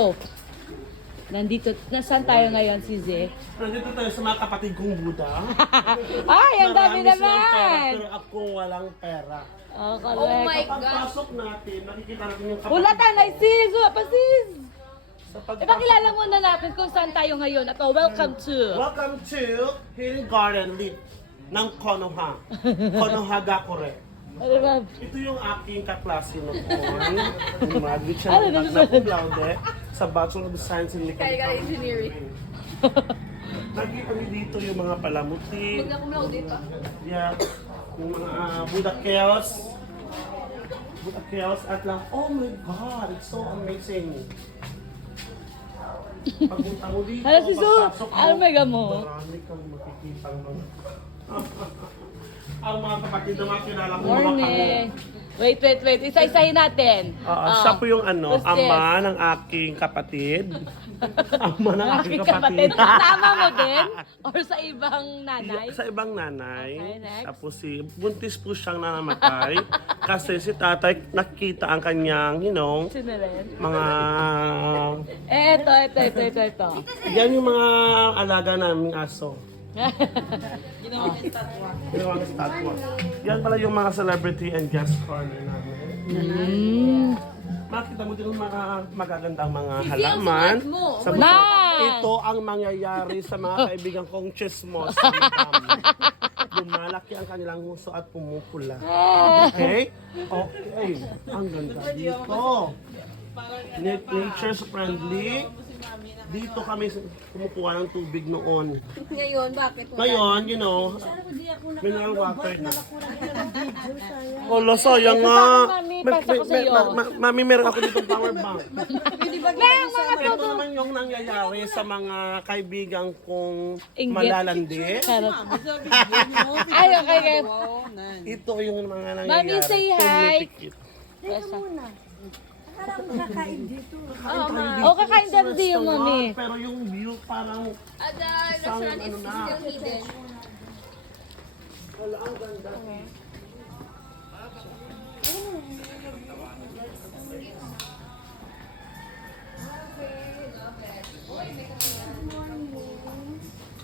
Oh, nandito, nasaan tayo ngayon, si Zek? Nandito tayo sa mga kapatid kong Buda. Ay, ang dami Marami silang pera, naman! pero ako walang pera. Oh, Oh correct. my Pagpasok natin, nakikita natin yung kapatid. Hulatan ay sis! Wala pa sis! Sa pagpasok- Ipakilala muna natin kung saan tayo ngayon. At welcome to... Welcome to Healing Garden Lit ng Konoha. Konoha Gakure. Ano ba? Ito yung aking kaklase noon. Graduate siya Ano ng na magna cum laude sa Bachelor of Science in Chemical Mechanical Engineering. Nakikita niyo dito yung mga palamuti. Magna cum laude pa. Yeah. Yung mga Buddha chaos. Buddha chaos at lang, oh my God, it's so amazing. Pagpunta mo dito, Hala, si Su! pagpasok Ano may gamo? marami kang makikita mga... Ang mga kapatid na mga kilala ko, mga Morning! Wait. Isa-isahin natin. Siya po yung ano, Who's this? ama ng aking kapatid. Ama ng aking Aking kapatid. Tama mo din? Or sa ibang nanay? Sa ibang nanay. Okay, next. Tapos buntis po siyang nanamatay. Kasi si tatay nakita ang kanyang, Sino rin? mga... Ito. Yan yung mga alaga naming aso. Ginawang estatwa. Yan pala yung mga celebrity and guest corner namin. Makita mo din yung mga magagandang mga halaman. Sa Nice! ito ang mangyayari sa mga kaibigan kong chismos. Lumalaki ang kanilang huso at pumupula. Okay? Okay. Ang ganda dito. Nature's friendly. Dito kami kumukuha ng tubig noon. Ngayon, bakit? Ngayon, you know, mineral water na. Wala, sayang nga. Mami, pasa ko sa'yo. Mami, meron ako ditong power bank. Nang mga Ito naman yung nangyayari sa mga kaibigan kong Inggit. malalandi. Charot. Ay, okay. Ito yung mga nangyayari. Mami, say hi. Tumipikit. Oh, kakain din din yung mami. Pero yung view parang At the restaurant is still hidden. wala, ang ganda.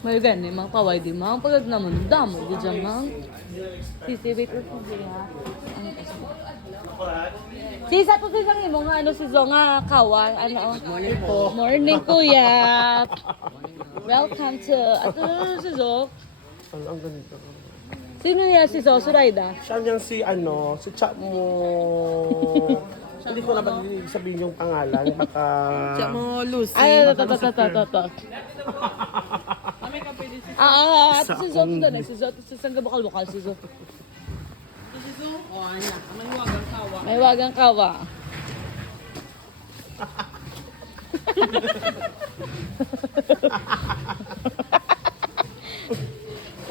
May gani, mga kaway di mga pagod naman, damo, di dyan mga. Sisibit ko siya. Sisa to sisang imo nga ano si Zo nga kawa ano morning po. Morning kuya. Welcome to ato si Zo. Wala, ang ganda. Sino niya si Zo Suraida? Siya niyang si Cha mo. Hindi ko na ba sabihin yung pangalan, baka... Siya mo, Lucy. Ay, to. Ato si Zo to na si Zo to sa bukal si Zo. O, anak. May wagang kawa. May wagang kawa.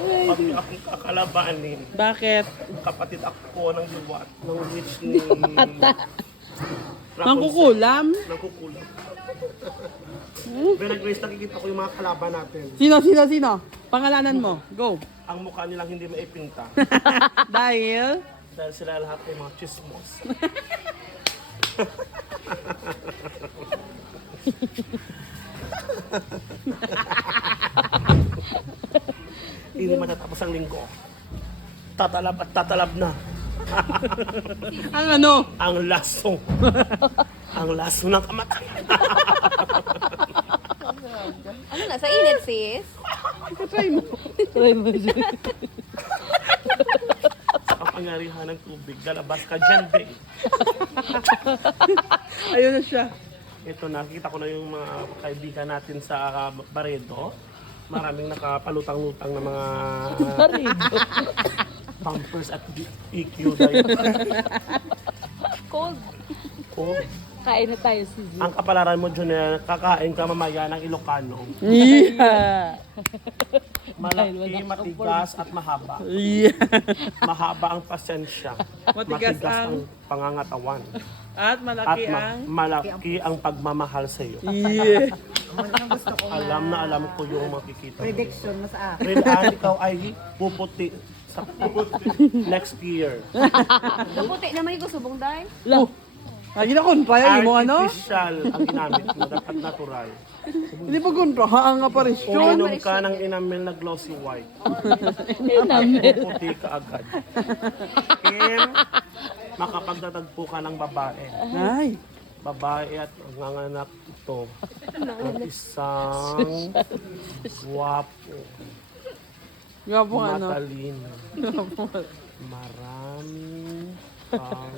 Pati akong kakalabanin. Bakit? Kapatid ako ng liwat, ng witch ni... Mangkukulam? Nangkukulam. Pero Grace, nakikita ko yung mga kalaban natin. Sino? Pangalanan mo. Go. Ang mukha nilang hindi maipinta. Dahil? Dahil sila lahat ay mga chismos. Hindi matatapos ang linggo. Tatalab at tatalab na. Ang ano? Ang laso. Ang laso ng kamatayan. Ano na, sa init sis? Try mo. Try mo siya. Sa kapangyarihan ng tubig, galabas ka dyan, be. Ayun na siya. Ito, nakikita ko na yung mga kaibigan natin sa Baredo. Maraming nakapalutang-lutang na mga bumpers at EQ dahil. Cold. Oh, Kain na tayo si Zo. ang kapalaran mo, Junel, kakain ka mamaya ng Ilocano. Yeah. Malaki, matigas at mahaba. Yeah. Mahaba ang pasensya. Matigas ang pangangatawan. At At malaki ang... malaki ang pagmamahal sa iyo. Yeah. Alam na alam ko yung makikita. Prediction mo sa akin. Red ikaw ay puputi sa puputi next year. Kaputi naman yung subong dahil. Lang. Lagi na kontra yan mo ano? Artificial ang ginamit mo, dapat natural. Hindi pa kontra, ang Kung aparisyon. inom ka ng enamel na glossy white, Enamel. puputi ka agad. Kim, makapagtatagpo ka ng babae. Ay, Babae at nanganak ito ng isang guwapo, gwapo ano. matalino, maraming pang...